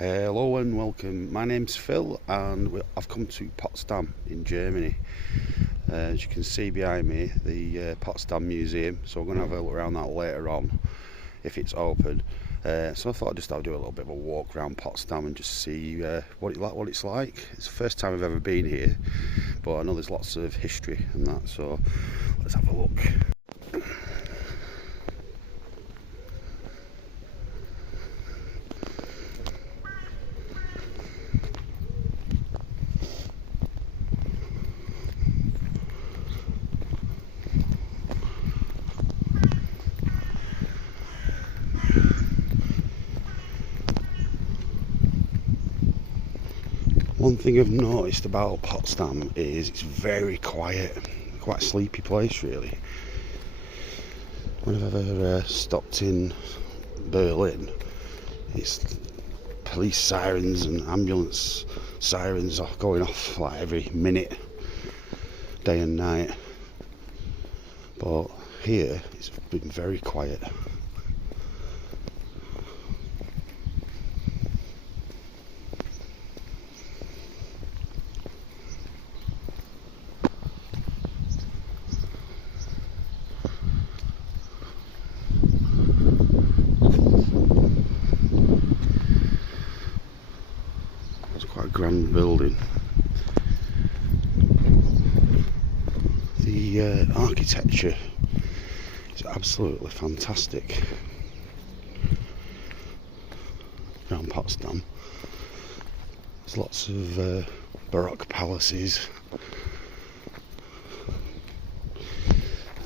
Hello and welcome. My name's Phil and I've come to Potsdam in Germany. As you can see behind me, the Potsdam Museum, so I'm going to have a look around that later on if it's open. So I thought I'd do a little bit of a walk around Potsdam and just see what it's like. It's the first time I've ever been here, but I know there's lots of history and that, so let's have a look. One thing I've noticed about Potsdam is it's very quiet, quite a sleepy place really. When I've ever stopped in Berlin, it's police sirens and ambulance sirens are going off like every minute, day and night. But here it's been very quiet. Grand building. The architecture is absolutely fantastic around Potsdam. There's lots of Baroque palaces,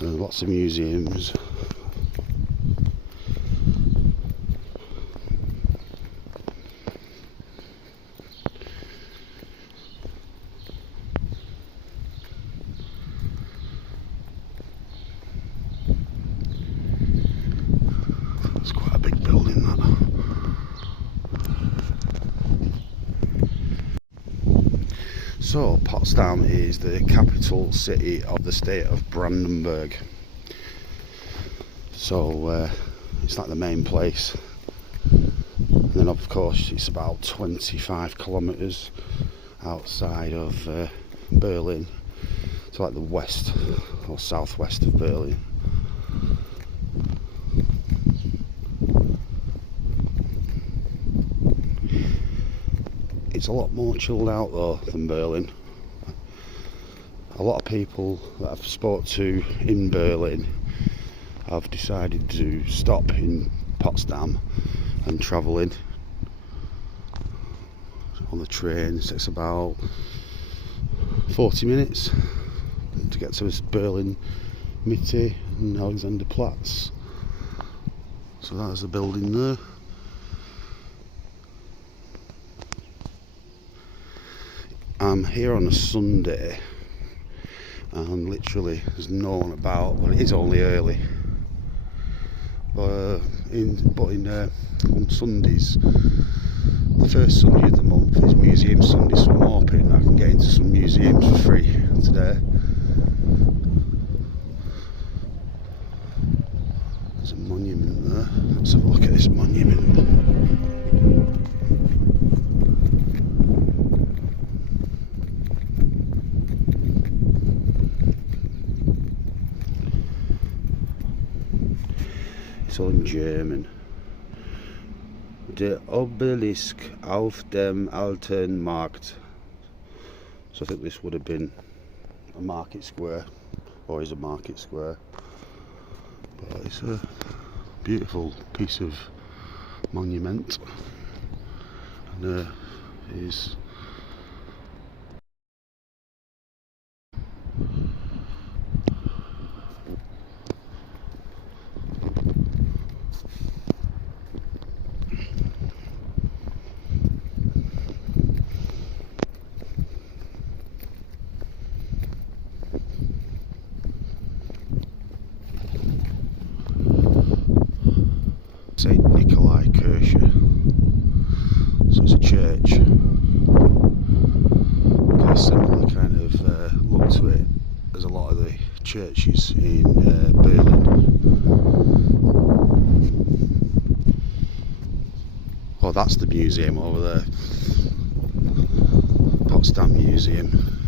lots of museums. It's quite a big building, that. So Potsdam is the capital city of the state of Brandenburg. So it's like the main place. And then of course it's about 25 kilometers outside of Berlin, so like the west or southwest of Berlin. It's a lot more chilled out though than Berlin. A lot of people that I've spoke to in Berlin have decided to stop in Potsdam and travel in on the train. It takes about 40 minutes to get to Berlin Mitte and Alexanderplatz. So that's the building there. I'm here on a Sunday and literally there's no one about. Well, it is only early, but on Sundays, the first Sunday of the month is Museum Sunday, so I'm hoping I can get into some museums for free today. There's a monument there. Let's have a look at this monument. It's all in German. Der Obelisk auf dem Alten Markt. So I think this would have been a market square, or is a market square. But it's a beautiful piece of monument. And there is Nikolaikirche. So it's a church. Got a similar kind of look to it as a lot of the churches in Berlin. Oh, that's the museum over there. Potsdam Museum.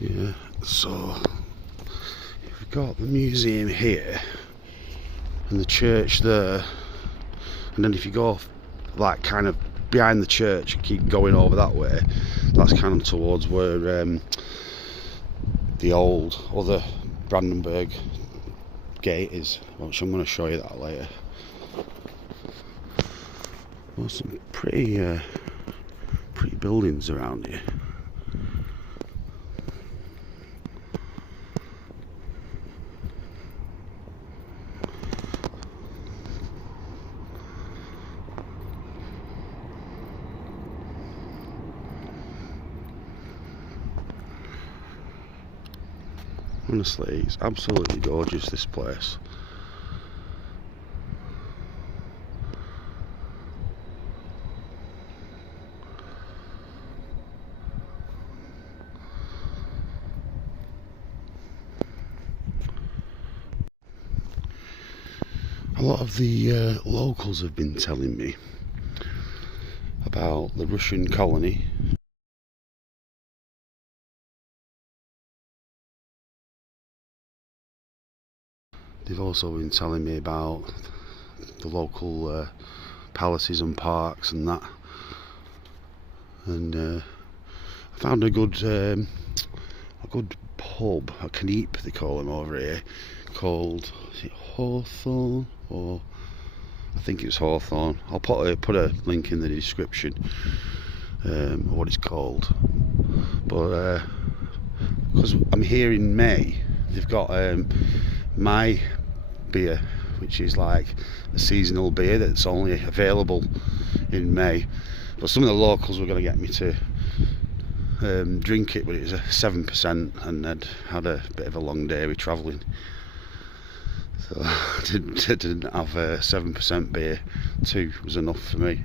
Yeah, so you've got the museum here and the church there, and then if you go like kind of behind the church, keep going over that way, that's kind of towards where the old other Brandenburg gate is, which I'm going to show you that later. Well, some pretty buildings around here. Honestly, it's absolutely gorgeous, this place. A lot of the locals have been telling me about the Russian colony. They've also been telling me about the local palaces and parks and that. And I found a good pub, a Kneip they call them over here, called, is it Hawthorne? Or I think it's Hawthorne. I'll put a link in the description of what it's called. But because I'm here in May, they've got my beer, which is like a seasonal beer that's only available in May. But some of the locals were going to get me to drink it, but it was a 7%, and I'd had a bit of a long day with travelling, so I didn't have a 7% beer. 2 was enough for me.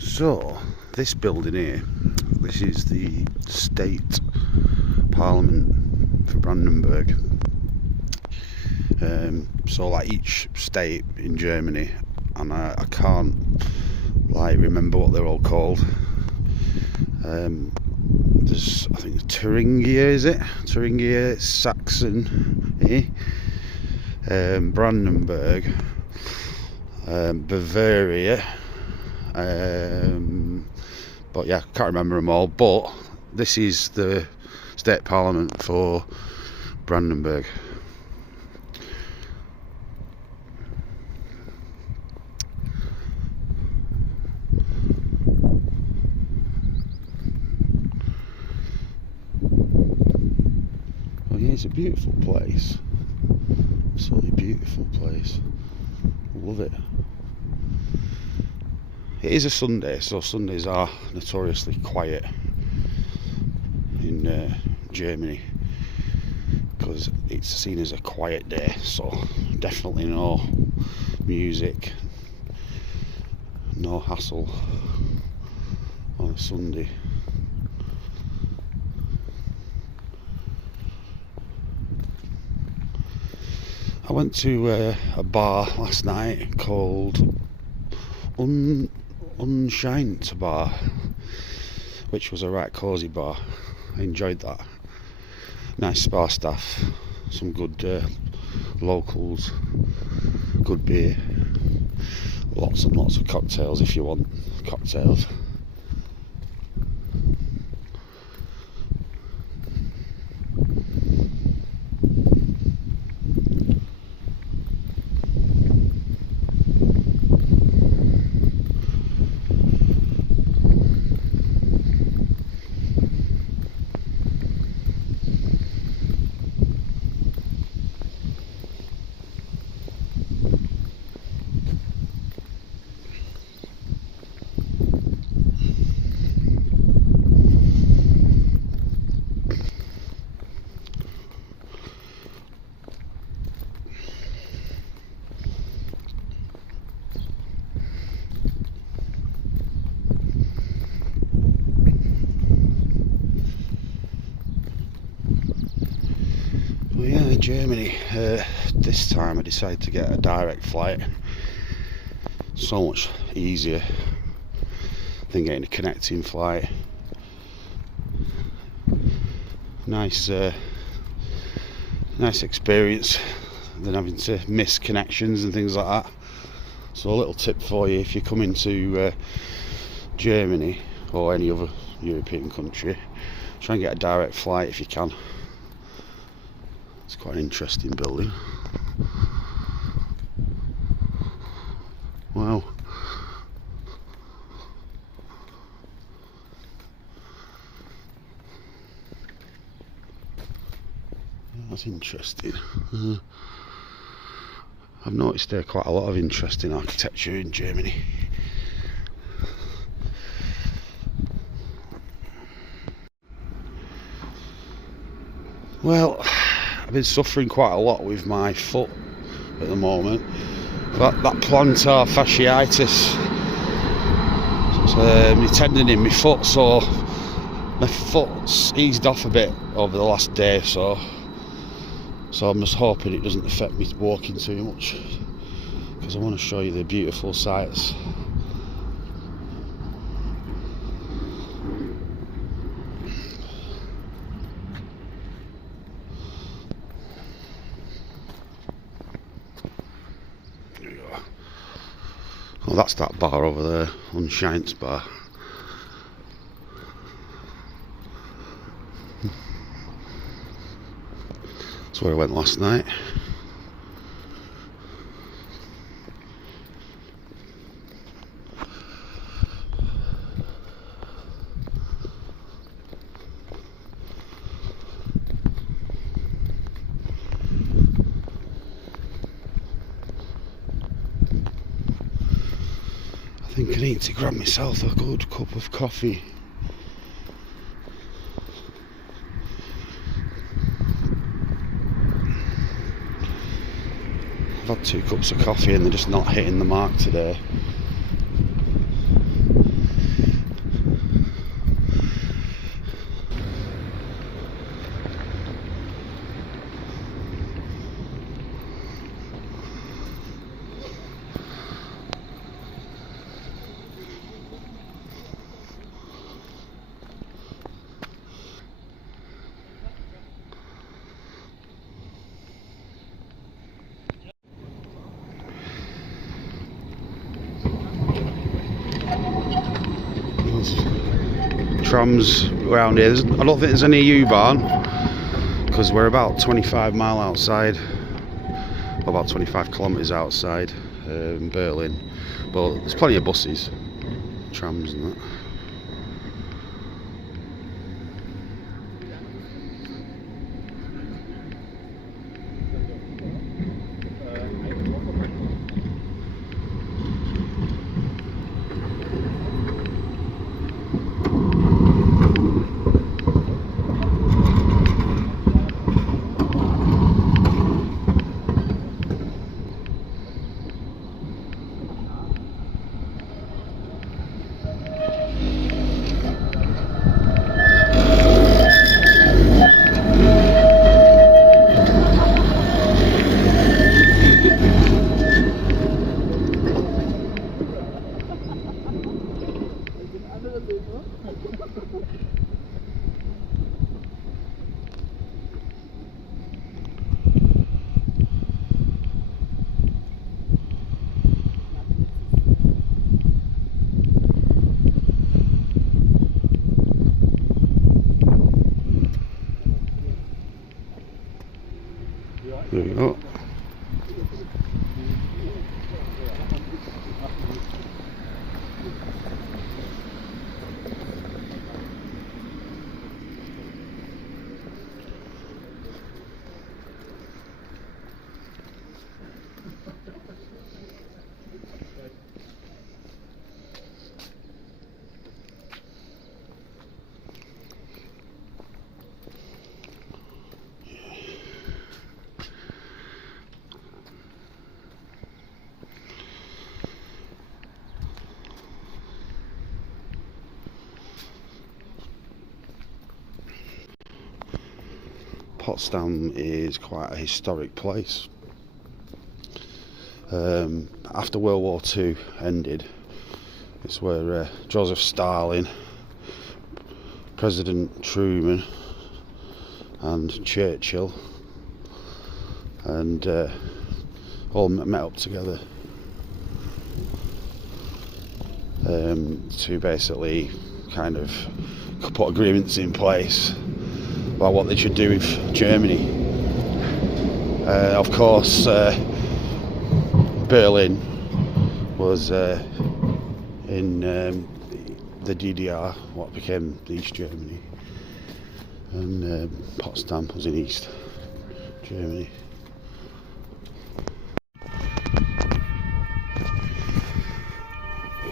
So, this building here, this is the State Parliament for Brandenburg. So like each state in Germany, and I can't like remember what they're all called. There's, I think, Thuringia, is it? Thuringia, Saxony, Brandenburg, Bavaria. But yeah, can't remember them all. But this is the state parliament for Brandenburg. Well, yeah, it's a beautiful place. Absolutely beautiful place. Love it. It is a Sunday, so Sundays are notoriously quiet in Germany because it's seen as a quiet day, so definitely no music, no hassle on a Sunday. I went to a bar last night called Unscheint Bar, which was a right cosy bar. I enjoyed that. Nice bar staff, some good locals, good beer, lots and lots of cocktails if you want cocktails. Germany. This time I decided to get a direct flight. So much easier than getting a connecting flight. Nice experience than having to miss connections and things like that. So a little tip for you: if you're coming to Germany or any other European country, try and get a direct flight if you can. It's quite an interesting building. Wow. That's interesting. I've noticed there quite a lot of interesting architecture in Germany. Well, I've been suffering quite a lot with my foot at the moment. That plantar fasciitis. My tendon in my foot, so my foot's eased off a bit over the last day or so. So I'm just hoping it doesn't affect me walking too much, because I want to show you the beautiful sights. There we go. Oh, that's that bar over there, Unschine's bar. That's where I went last night. I think I need to grab myself a good cup of coffee. I've had 2 cups of coffee and they're just not hitting the mark today. Trams around here. I don't think there's any U-Bahn because we're about 25 miles outside, about 25 kilometres outside Berlin, but there's plenty of buses, trams and that. There we go. Potsdam is quite a historic place. After World War II ended, it's where Joseph Stalin, President Truman and Churchill and all met up together to basically kind of put agreements in place about what they should do with Germany. Of course, Berlin was in the DDR, what became East Germany, and Potsdam was in East Germany.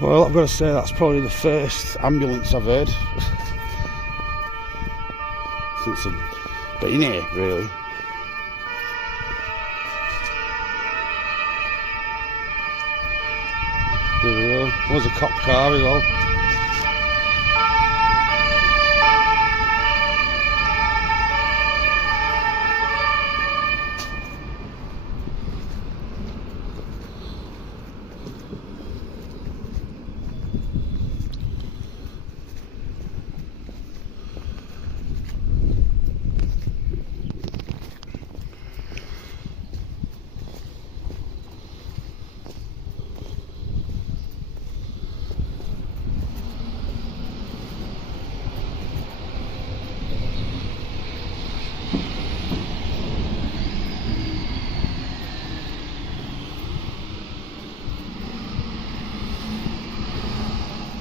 Well, I've got to say that's probably the first ambulance I've heard since I've been here, really. There we go. There's a cop car as well.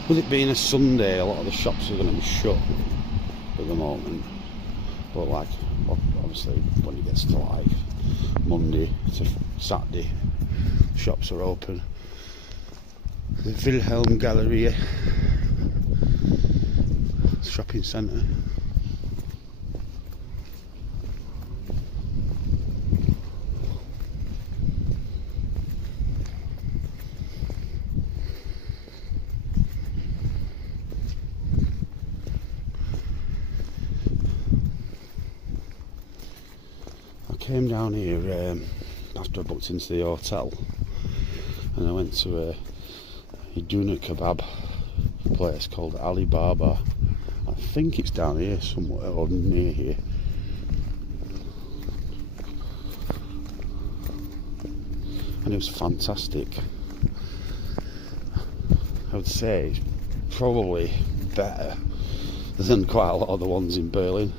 With it being a Sunday, a lot of the shops are going to be shut at the moment. But like, obviously, when it gets to like Monday to Saturday, shops are open. The Wilhelm Gallery shopping centre. Came down here after I booked into the hotel, and I went to a doner kebab place called Ali Baba. I think it's down here somewhere, or near here. And it was fantastic. I would say it's probably better than quite a lot of the ones in Berlin.